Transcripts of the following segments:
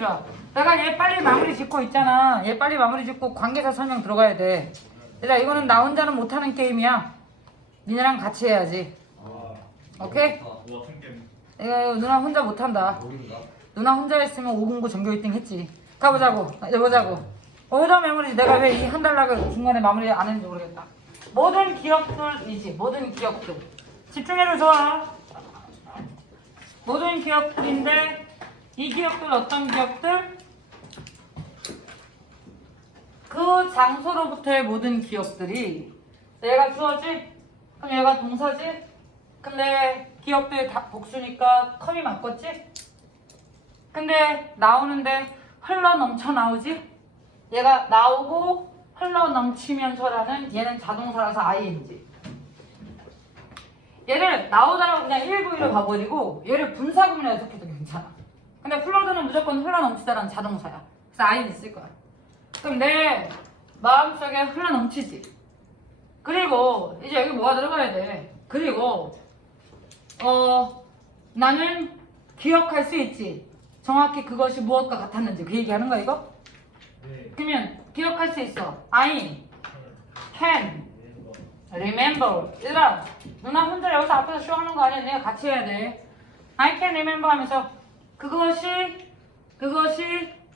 들어줘. 내가 얘 빨리 마무리 짓고 있잖아. 얘 빨리 마무리 짓고 관계사 설명 들어가야 돼. 얘들아 이거는 나 혼자는 못하는 게임이야. 니네랑 같이 해야지. 오케이? 와 핑계. 이거 누나 혼자 못한다. 누나 혼자 했으면 509 전교 1등 했지. 가보자고. 이제 보자고. 오더 메모리지 내가 왜 이 한 달락을 중간에 마무리 안 했는지 모르겠다. 모든 기업들이지. 모든 기업들. 집중해도 좋아. 모든 기업들인데 이 기업들 어떤 기업들? 그 장소로부터의 모든 기업들이 얘가 주어지? 그럼 얘가 동사지? 근데 기업들 다 복수니까 컴이 맞겠지? 근데 나오는데 흘러 넘쳐 나오지? 얘가 나오고 흘러 넘치면서라는 얘는 자동사라서 ing. 얘를 나오다라고 그냥 1부위로 봐버리고 얘를 분사구문으로 해석해도 괜찮아. 근데 흘러드는 무조건 흘러 넘치다라는 자동사야. 그래서 ing 쓸 거야. 그럼 내 마음속에 흘러 넘치지. 그리고 이제 여기 뭐가 들어가야 돼. 그리고 어 나는 기억할 수 있지. 정확히 그것이 무엇과 같았는지 그 얘기하는 거야 이거? 네. 그러면 기억할 수 있어. I can remember. 얘들아, 누나 혼자 여기서 앞에서 쇼하는 거 아니야. 내가 같이 해야 돼. I can remember 하면서 그것이 그것이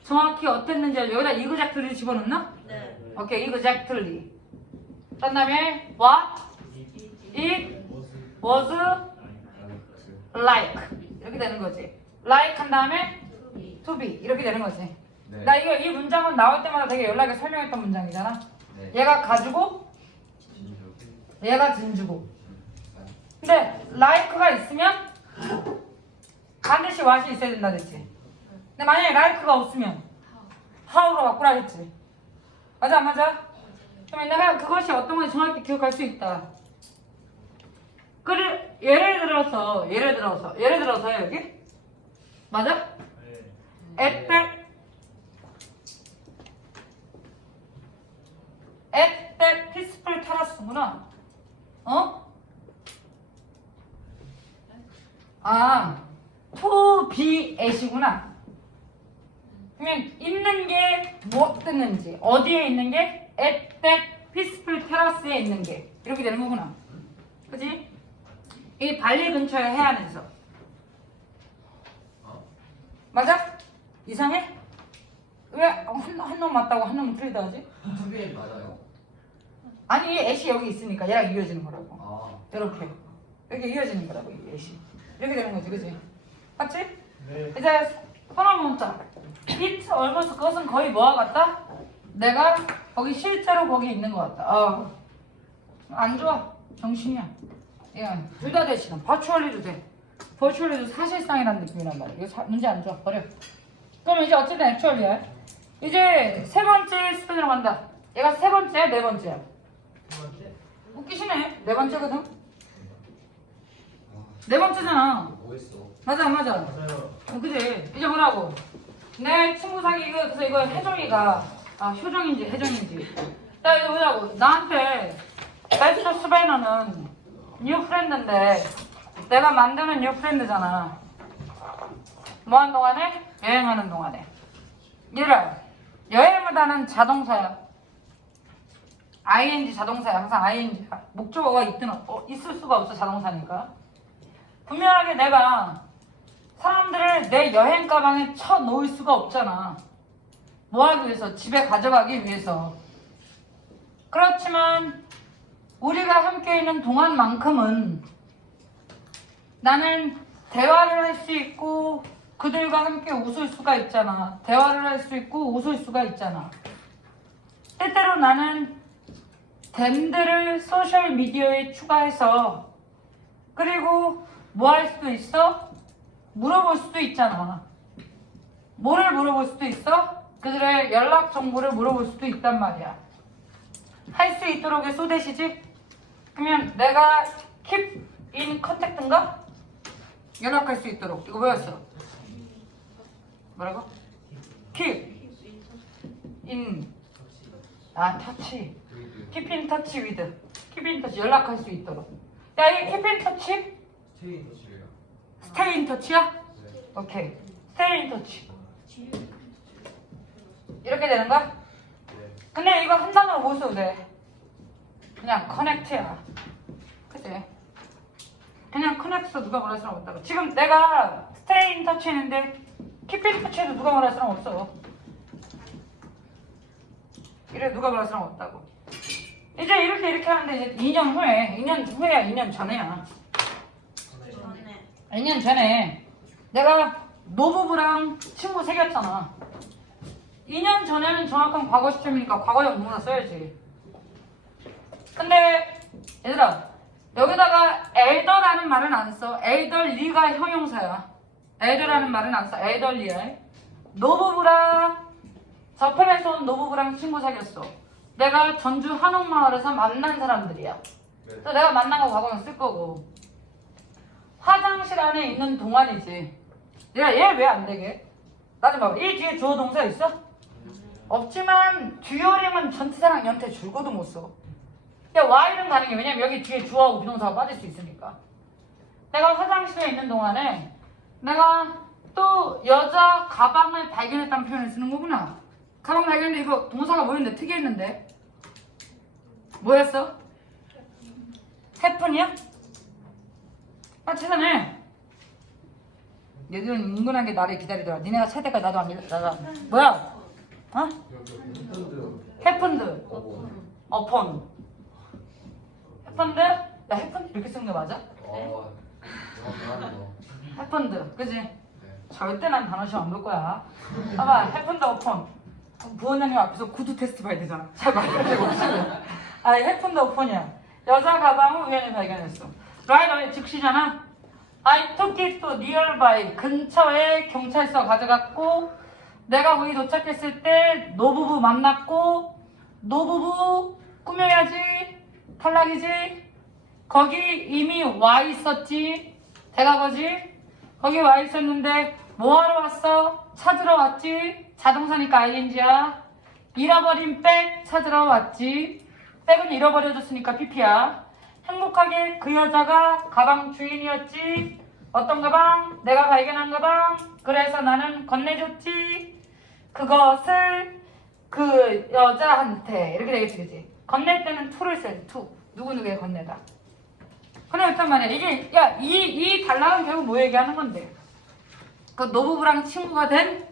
정확히 어땠는지 알죠? 여기다 이그작트리 집어넣나? 네. 오케이, 이그작트리. 그 다음에 what it was like 이렇게 되는 거지. like 한 다음에 to be 이렇게 되는 거지. 네. 나 이거 이 문장은 나올 때마다 되게 연락에 설명했던 문장이잖아. 네. 얘가 가지고. 얘가 진주고. 근데 like가 있으면 반드시 what이 있어야 된다 그랬지. 근데 만약에 like가 없으면 how로 바꾸라 했지. 맞아 안 맞아? 그러면 내가 그것이 어떤 건지 정확히 기억할 수 있다. 그래 예를 들어서 예를 들어서 예를 들어서 여기 맞아? 네. at that at that peaceful terrace구나. 어? 아, to be at이구나. 그러면 있는 게 무엇 됐는지 어디에 있는 게 at that peaceful terrace에 있는 게 이렇게 되는 거구나. 그지? 이 발리 근처의 해안에서 어? 맞아? 이상해? 왜한한 놈 맞다고 한 놈은 틀리다 하지? 투비 맞아요. 아니 애시 여기 있으니까 얘랑 이어지는 거라고 아. 이렇게 이렇게 이어지는 거라고 이 애시 이렇게 되는 거지 그지? 맞지? 네. 이제 선언 문자. it almost 그것은 거의 뭐와 같다? 내가 거기 실제로 거기 있는 것 같다. 어. 안 좋아. 정신이야. 둘다 대신은 버추얼리도 돼. 버추얼리도 사실상이라는 느낌이란 말이야. 이거 사- 문제 안 좋아. 버려. 그럼 이제 어쨌든 액츄얼리야. 이제 세 번째 스페인으로 간다. 얘가 세 번째야? 네 번째야? 두 번째. 웃기시네. 네 번째거든. 네 번째잖아. 뭐 했어? 맞아 안 맞아 맞아요. 어, 그지? 이제 뭐라고? 내 친구 사귀 이거 그래서 이거 혜정이가 아 효정인지 혜정인지 나 이거 뭐라고? 나한테 베스트 스페인어는 뉴 프렌드인데 내가 만드는 뉴 프렌드잖아 뭐 하는 동안에? 여행하는 동안에 얘들아 여행보다는 자동사야 ing 자동사야 항상 ing야 목적어가 있든 어, 있을 수가 없어 자동사니까 분명하게 내가 사람들을 내 여행 가방에 쳐 놓을 수가 없잖아. 뭐 하기 위해서? 집에 가져가기 위해서. 그렇지만 우리가 함께 있는 동안만큼은 나는 대화를 할 수 있고 그들과 함께 웃을 수가 있잖아. 대화를 할 수 있고 웃을 수가 있잖아. 때때로 나는 댐들을 소셜 미디어에 추가해서 그리고 뭐 할 수도 있어? 물어볼 수도 있잖아. 뭐를 물어볼 수도 있어? 그들의 연락 정보를 물어볼 수도 있단 말이야. 할 수 있도록의 소대시지? 그러면 내가 keep in contact인가? 연락할 수 있도록. 이거 뭐였어? 뭐라고? keep in 아 touch. keep in touch with. keep in touch 연락할 수 있도록. 야, 이 keep in touch? Touch야? 네. 오케이. touch. 지 이렇게 되는 거야? 네. 근데 이거 한 단어로 못 써도 돼. 그냥 커넥트야. 그치? 그냥 커넥트 누가 뭐라 할 사람 없다고. 지금 내가 스테이 인 터치 했는데 키피 터치 해도 누가 뭐라 할 사람 없어. 이래 누가 뭐라 할 사람 없다고. 이제 이렇게 이렇게 하는데 이제 2년 후에, 2년 후에야 2년 전에야. 전에 2년 전에 내가 노부부랑 친구 사귀었잖아. 2년 전에는 정확한 과거 시점이니까 과거형 동사 써야지. 근데 얘들아 여기다가 엘더라는 말은 안 써. 엘덜리가 형용사야. 엘더라는 말은 안 써. 엘덜리야. 노부부랑 저편에서 온 노부부랑 친구 사귀었어. 내가 전주 한옥마을에서 만난 사람들이야. 그래서 내가 만난 거 과거형 쓸 거고. 화장실 안에 있는 동안이지. 야, 얘 왜 안 되게? 나좀 봐봐. 이 뒤에 주어 동사 있어? 없지만 듀얼이면 전치사랑 연태 줄거도 못 써. 야, Y는 가능해. 왜냐면 여기 뒤에 주어하고 비동사가 빠질 수 있으니까. 내가 화장실에 있는 동안에 내가 또 여자 가방을 발견했다는 표현을 쓰는 거구나. 가방 발견했는데 이거 동사가 뭐였는데 특이했는데. 뭐였어? 해픈이야? 아, 최선해. 얘들은 은근하게 나를 기다리더라. 니네가 찰 때까지 나도 안 안- 뭐야? 어? 해픈드. 어. 어폰. 해픈드? 야, 해픈드 이렇게 쓰는 게 맞아? 어. 영어 해픈드. 그지? 네. 절대 난 단어 시험 안볼 거야. 봐봐, 해픈드 어폰. 부원장님 앞에서 구두 테스트 봐야 되잖아. 잘 말해주고 지금. 아, 해픈드 어폰이야. 여자 가방을 우연히 발견했어. Away 즉시잖아. I took it to nearby. 근처에 경찰서 가져갔고, 내가 거기 도착했을 때 노부부 만났고, 노부부 꾸며야지. 탈락이지. 거기 이미 와 있었지. 대가거지. 거기 와 있었는데 뭐하러 왔어? 찾으러 왔지. 자동사니까 ing야. 잃어버린 백 찾으러 왔지. 백은 잃어버려졌으니까 pp야. 행복하게 그 여자가 가방 주인이었지. 어떤 가방? 내가 발견한 가방. 그래서 나는 건네줬지. 그것을 그 여자한테 이렇게 되겠지, 그지? 건넬 때는 to를 써야지, to. 누구누구에 건네다. 건네였단 말이야. 이게, 야, 이, 이 단락은 결국 뭐 얘기하는 건데? 그 노부부랑 친구가 된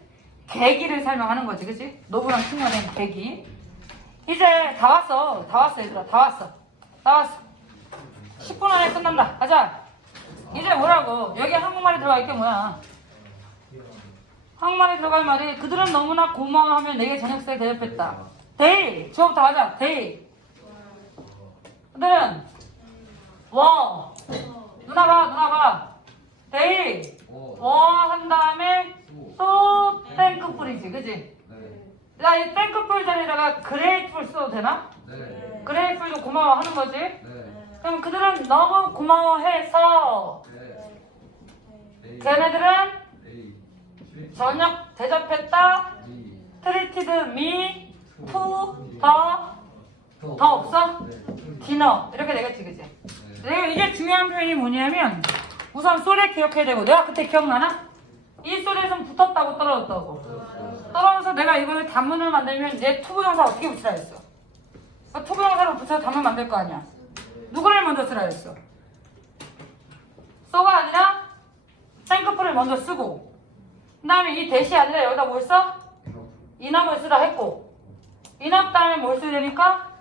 계기를 설명하는 거지, 그지? 노부랑 친구가 된 계기. 이제 다 왔어. 다 왔어, 얘들아. 다 왔어. 다 왔어. 10분 안에 끝난다. 가자. 이제 뭐라고? 여기 한국말이 들어가 있게 뭐야? 한국말이 들어갈 말이 그들은 너무나 고마워하며 내게 저녁상에 대접했다. 데이! 주어부터 가자. 데이. 그들은 워. 누나 봐, 누나 봐. 데이. 어. 워한 다음에 또 땡크풀이지, 그지? 네. 나이 땡크풀 자리에다가 그레이트풀 써도 되나? 네. 그레이트풀도 고마워하는 거지? 네. 그럼 그들은 너무 고마워해서 네. 네. 걔네들은 네. 네. 저녁 대접했다. 네. 트리티드 미, 투, 더, 더 없어? 네. 디너 이렇게 되겠지 그지? 네. 내가 이게 중요한 표현이 뭐냐면 우선 소리 기억해야 되고 내가 그때 기억나나? 이 소리에선 붙었다고 떨어졌다고 떨어져서 내가 이걸 단문을 만들면 얘 투부정사 어떻게 붙이라 했어? 그 투부정사로 붙여서 단문 만들 거 아니야 누구를 먼저 쓰라 했어? 써가 아니라 땡크풀을 먼저 쓰고 그 다음에 이 대시 아니라 여기다 뭘 써? 인업을 쓰라 했고 인업 다음에 뭘 써야 되니까?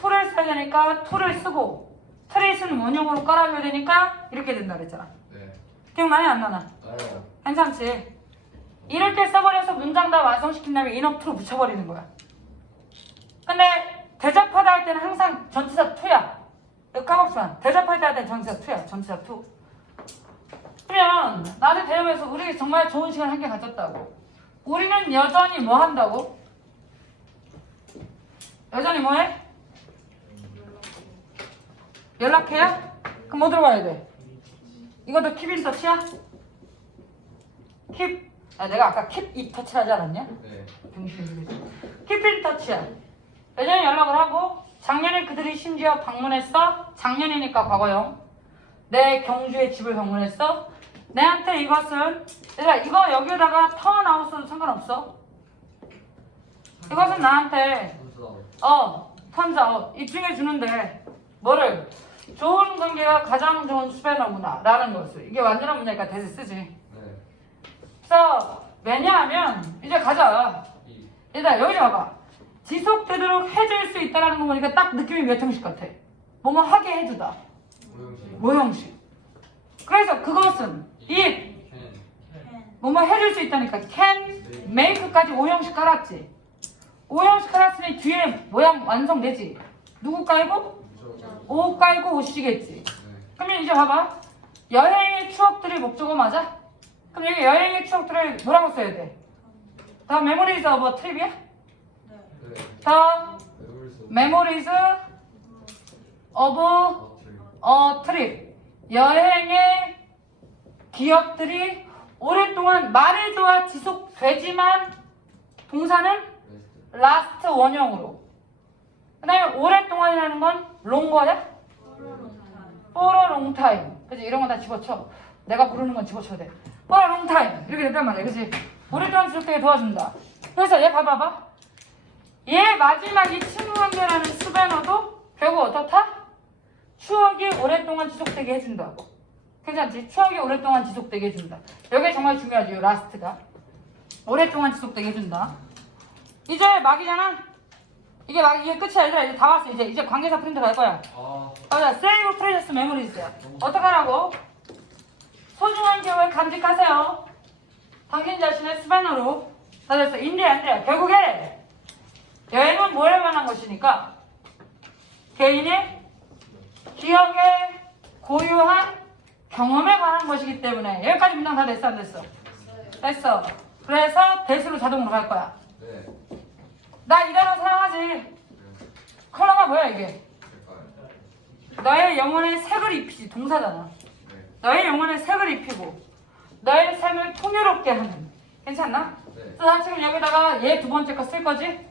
툴을 써야 되니까 툴을 쓰고 트레이스는 원형으로 깔아줘야 되니까 이렇게 된다 그랬잖아 네. 기억나니 안 나나? 알아요. 괜찮지? 이렇게 써버려서 문장 다 완성시킨 다음에 인업 툴을 붙여버리는 거야 근데 대접하다 할 때는 항상 전치사 투야 마 대접할 때할 때는 전치사 투야 전치사 투 그러면 나한테 대접해서 우리 정말 좋은 시간 함께 가졌다고 우리는 여전히 뭐 한다고? 여전히 뭐 해? 연락해요? 그럼 뭐 들어가야 돼? 이것도 킵인 터치야? 킵? 아, 내가 아까 킵이 터치 하지 않았냐? 네. 병신이 킵인 터치야. 여전히 연락을 하고 작년에 그들이 심지어 방문했어. 작년이니까 과거형. 내 경주의 집을 방문했어. 내한테 이것은 얘들아 이거 여기다가 턴아웃어도 상관없어. 이것은 나한테. 어 턴자웃 입증해 주는데 뭐를 좋은 관계가 가장 좋은 스패너구나 라는 것을 이게 완전한 문제니까 대세 쓰지 네. 그래서 왜냐하면 이제 가자 이. 얘들아 여기 좀 와봐 지속되도록 해줄 수 있다라는 거 보니까 딱 느낌이 몇 형식 같아 뭐뭐 하게 해주다 오형식. 모형식 그래서 그것은 이. 뭐뭐 해줄 수 있다니까 can, make까지 오형식 깔았지 오형식 깔았으니 뒤에 모양 완성되지 누구 깔고? 오 깔고 오시겠지 네. 그러면 이제 봐봐 여행의 추억들이 목적어 맞아? 그럼 여기 여행의 추억들을 뭐라고 써야 돼? 다 memories of a trip이야? 네. 네. 다메 모리스. memories of a trip. 여행의 기억들이 오랫동안 말해줘야 지속되지만 동사는 last 원형으로. 그 다음에 오랫동안이라는 건 longer야? for a long time. 그지 이런 거 다 집어쳐. 내가 부르는 건 집어쳐야 돼. For a long time. 이렇게 됐단 말이야. 그지 오랫동안 지속되게 도와준다. 그래서 얘 봐봐봐 얘 마지막 이 친구 관계라는 스배너도 결국 어떻다? 추억이 오랫동안 지속되게 해준다고 괜찮지? 추억이 오랫동안 지속되게 해준다 여기 정말 중요하죠 이 라스트가 오랫동안 지속되게 해준다 이제 막이잖아 이게 막 이게 끝이야 얘들아 이제 다 왔어 이제 이제 관계사 프린트 갈 거야 아. 맞아, 세이브 프레셔스 메모리즈야. 어떡하라고? 소중한 기억을 간직하세요. 당신 자신의 스패너로. 다 됐어. 안 돼. 결국에 여행은 뭐에 관한 것이니까 개인의 기억에 고유한 경험에 관한 것이기 때문에 여기까지 문장 다 됐어 안 됐어? 됐어. 그래서 대수로 자동으로 갈 거야. 네. 나이 단어 사용하지. 네. 컬러가 뭐야 이게? 너의 영혼에 색을 입히지 동사잖아. 네. 너의 영혼에 색을 입히고 너의 삶을 풍요롭게 하는 괜찮나? 네. 그래서 난 지금 여기다가 얘 두 번째 거 쓸 거지?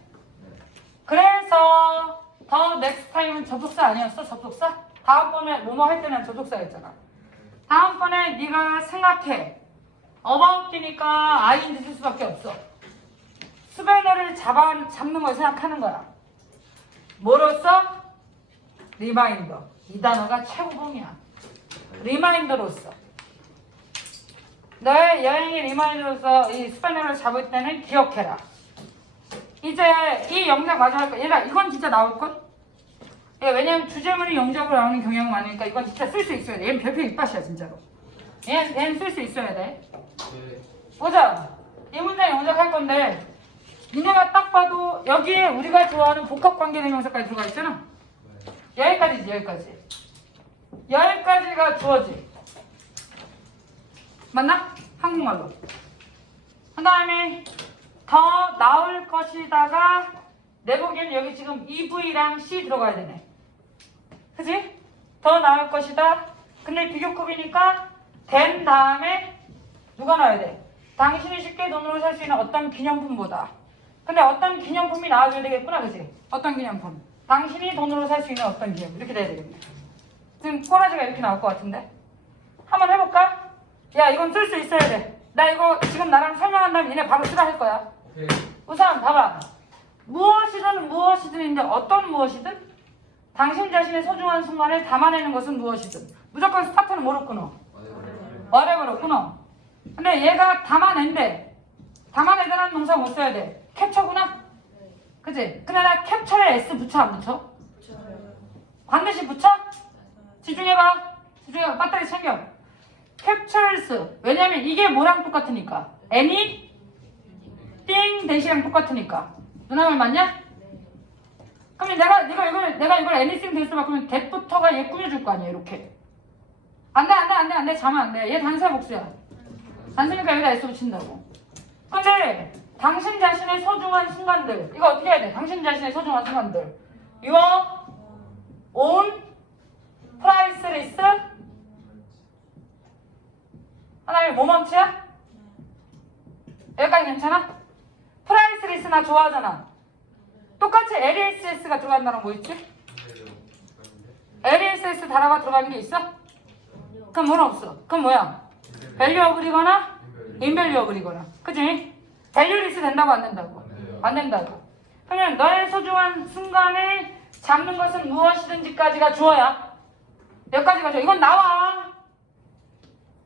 네. 그래서 더 넥스트 타임은 접속사 아니었어? 접속사? 다음번에 뭐뭐 할 때는 접속사였잖아. 다음번에 네가 생각해. 어바웃이니까 아이인지 쓸 수밖에 없어. 스베너를 잡아, 잡는 걸 생각하는 거야. 뭐로써? 리마인더. 이 단어가 최고봉이야. 리마인더로서. 너의 여행의 리마인더로서 이 스페너를 잡을 때는 기억해라. 이제 이 영작 마저 할 거야. 얘들아, 이건 진짜 나올걸? 예, 왜냐면 주제문이 영작으로 나오는 경향이 많으니까 이건 진짜 쓸 수 있어야 돼. 얘는 별표 입맛이야, 진짜로. 얘는, 얘는 쓸 수 있어야 돼. 네. 보자. 이 문장 영작 할 건데, 니네가 딱 봐도 여기에 우리가 좋아하는 복합관계대명사까지 들어가 있잖아. 네. 여기까지지, 여기까지. 여기까지가 주어지. 맞나? 한국말로. 그 다음에 더 나올 것이다가 내 보기엔 여기 지금 EV랑 C 들어가야 되네. 그지? 더 나올 것이다. 근데 비교급이니까 된 다음에 누가 나와야 돼? 당신이 쉽게 돈으로 살 수 있는 어떤 기념품보다. 근데 어떤 기념품이 나와줘야 되겠구나, 그지? 어떤 기념품? 당신이 돈으로 살 수 있는 어떤 기념품. 이렇게 돼야 되겠네. 지금 꼬라지가 이렇게 나올 것 같은데? 한번 해볼까? 야, 이건 쓸 수 있어야 돼. 나 이거 지금 나랑 설명한다면 니네 바로 쓰라 할 거야. 우선 봐봐. 무엇이든 무엇이든인데 어떤 무엇이든 당신 자신의 소중한 순간을 담아내는 것은 무엇이든 무조건 스타트는 뭐로 끊어? whatever로 끊어. 근데 얘가 담아낸대. 담아내다라는 동사 못 써야 돼. 캡처구나? 그치? 근데 나 캡처에 S 붙여 안 붙여? 반드시 붙여? 집중해봐. 집중해봐. 배터리 챙겨. 캡처스. 왜냐면 이게 뭐랑 똑같으니까. any 띵 대시랑 똑같으니까. 누나 말 맞냐? 그러면 내가 내가 이걸 내가 이걸 anything 대시 바꾸면 that부터가 얘 꾸며줄 거 아니야 이렇게. 안돼 안돼 안돼 안돼 자면 안돼. 얘 단수야 복수야. 단수니까 여기다 S 붙인다고. 근데 당신 자신의 소중한 순간들 이거 어떻게 해야 돼? 당신 자신의 소중한 순간들. your own priceless 하나의 모먼트야? 여기까지 괜찮아? 프라이스리스 나 좋아하잖아. 똑같이 LSS가 들어간다는 거 있지? LSS 단어가 들어가는 게 있어? 그럼 뭐는 없어. 그럼 뭐야? 밸류어블이거나 인밸류어블이거나. 그지? 밸류리스 된다고 안 된다고? 안 된다고. 그러면 너의 소중한 순간을 잡는 것은 무엇이든지까지가 주어야. 여기까지가 주어. 이건 나와.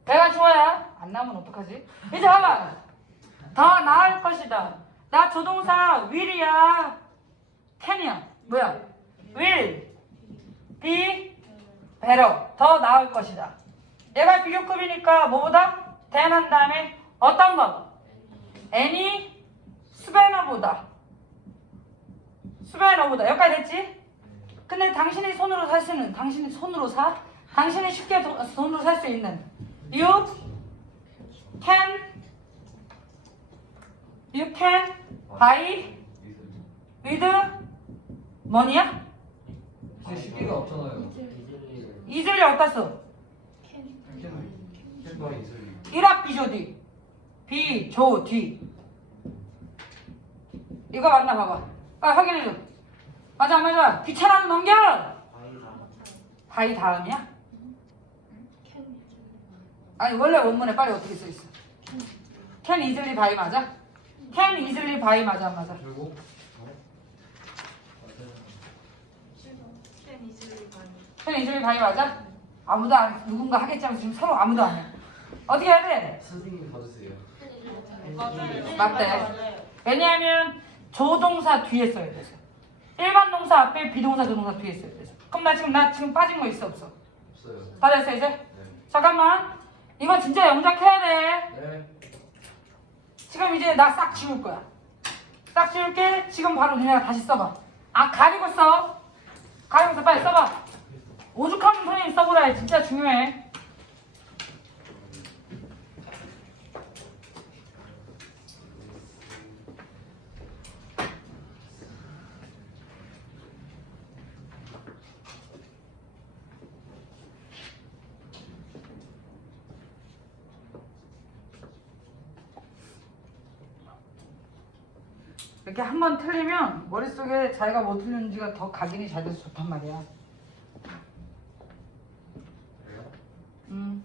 내가 주어야. 안 나오면 어떡하지? 이제 봐봐. 더 나을 것이다. 나 조동사 will이야. can이야. 뭐야? will be better. 더 나을 것이다. 얘가 비교급이니까 뭐보다? than 한 다음에 어떤 거? any 스베너보다. 스베너보다. 여기까지 됐지? 근데 당신이 손으로 살 수는 당신이 손으로 사? 당신이 쉽게 도- 손으로 살 수 있는 you can you can buy with money야? 이제 쉽게가 없잖아요. 이슬리 어디다 써? 캔바 이슬리. 일합 비조디 비조디 이거 맞나 봐봐 아 확인해줘 맞아 안 맞아 귀찮아면 넘겨 바이 다음이야? 아니 원래 원문에 빨리 어떻게 써 있어? can easily buy 맞아? Can easily buy 맞아 안 맞아? 그리고 캔 이슬리 많이. can easily buy 맞아? 아무도 안 누군가 하겠지만 지금 서로 아무도 안 해. 어떻게 해야 돼? 선생님 받으세요. 맞대. 왜냐하면 조동사 뒤에 써야 돼서. 일반 동사 앞에 비동사 조동사 뒤에 써야 돼서. 그럼 나 지금 나 지금 빠진 거 있어 없어? 없어요. 다 됐어 이제? 네. 잠깐만. 이거 진짜 영작해야 돼. 네. 지금 이제 나 싹 지울 거야. 싹 지울게. 지금 바로 그냥 다시 써봐. 아 가리고 써. 가리고 써 빨리 써봐. 오죽하면 선생님 써보라. 진짜 중요해. 이렇게 한 번 틀리면 머릿속에 자기가 뭐 틀렸는지가 더 각인이 잘 돼서 좋단 말이야. 음.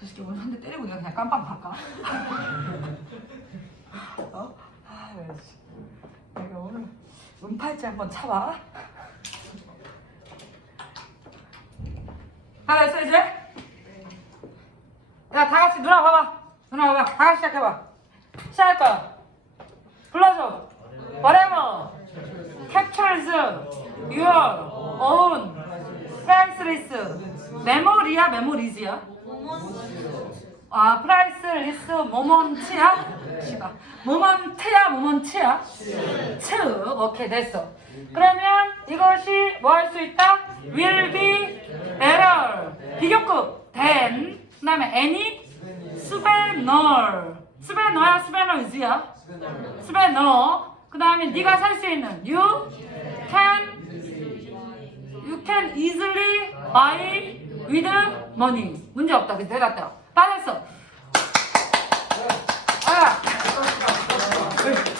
저 새끼 오늘 한 대 때리고 내가 그냥 깜빵 갈까? 어? 아, 씨. 내가 오늘 은팔찌 한번 차봐. 있어 이제? 야, 다 같이 누나 봐봐. 누나 봐봐. 다 같이 시작해봐. 시작할 거야. 불러줘. Whatever captures your own priceless memory야, memories야? 아, priceless moment야? 씨발. moment야, moment야? 츠. 오케이, 됐어. 그러면 이것이 뭐 할 수 있다? will be better. 비교급 than. 그 다음에 any 스베널. 스베너야, 스베너이즈야? 스베너. 그 다음에 네가 살 수 있는 you can you can easily buy with money. 문제 없다. 그 대답다. 다 됐어. 아,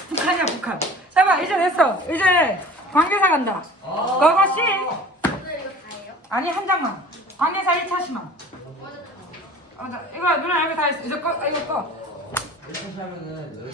북한이야 북한. 잠깐 이제 됐어. 이제 관계사 간다. 그것이? 아니 한 장만. 관계사 1차시만. 어, 나- 이거 누나 여기 다 있어. 이제 꺼. 아, 이거 꺼. 이렇게 하면은